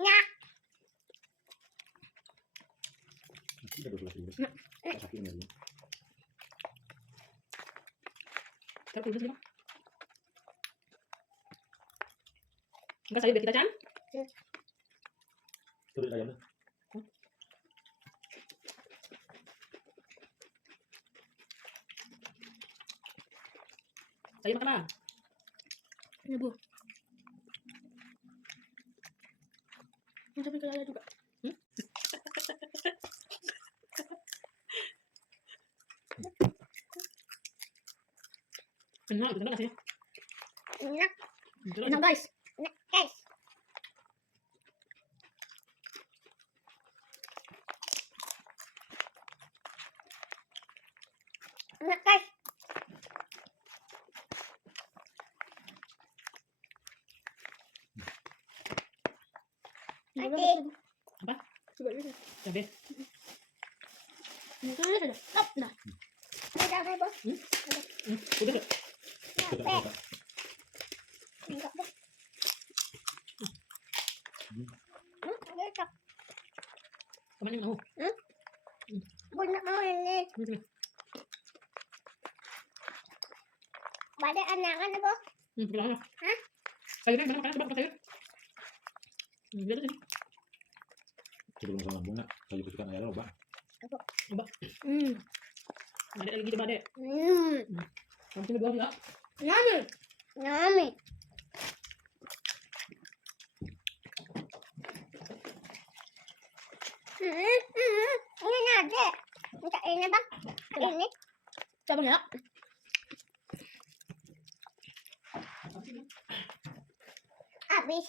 Nyak. Udah 12.000. Sakit ini. Sarap ulit sila. Enggak sayur kita, Chan? Tuloy ayam na. Sayur makan na. Ini bu. Ini tapi kelala juga. Enak, gitu nggak sih? Enak. Gitu Enak guys. Enak guys. Enak guys. Apa? Coba dulu. Cabai. Ini sudah stop nah. Udah deh bos. Udah deh. Enggak deh. Enggak deh. Enggak. Kapan yang mau? Bukan mau ini. Sini. Badai anangan bos. Berapa? Hah? Sayurnya mana? Coba pakai sayur. Lihat sini. Sebelum sama bunga, kayu kesukaan ayah lo, Bang. Coba. Adek lagi coba adek. Kamu sini buang enggak? Yummy. Yummy. Ini ada. Minta ini bang. Ini. Coba ya. Habis.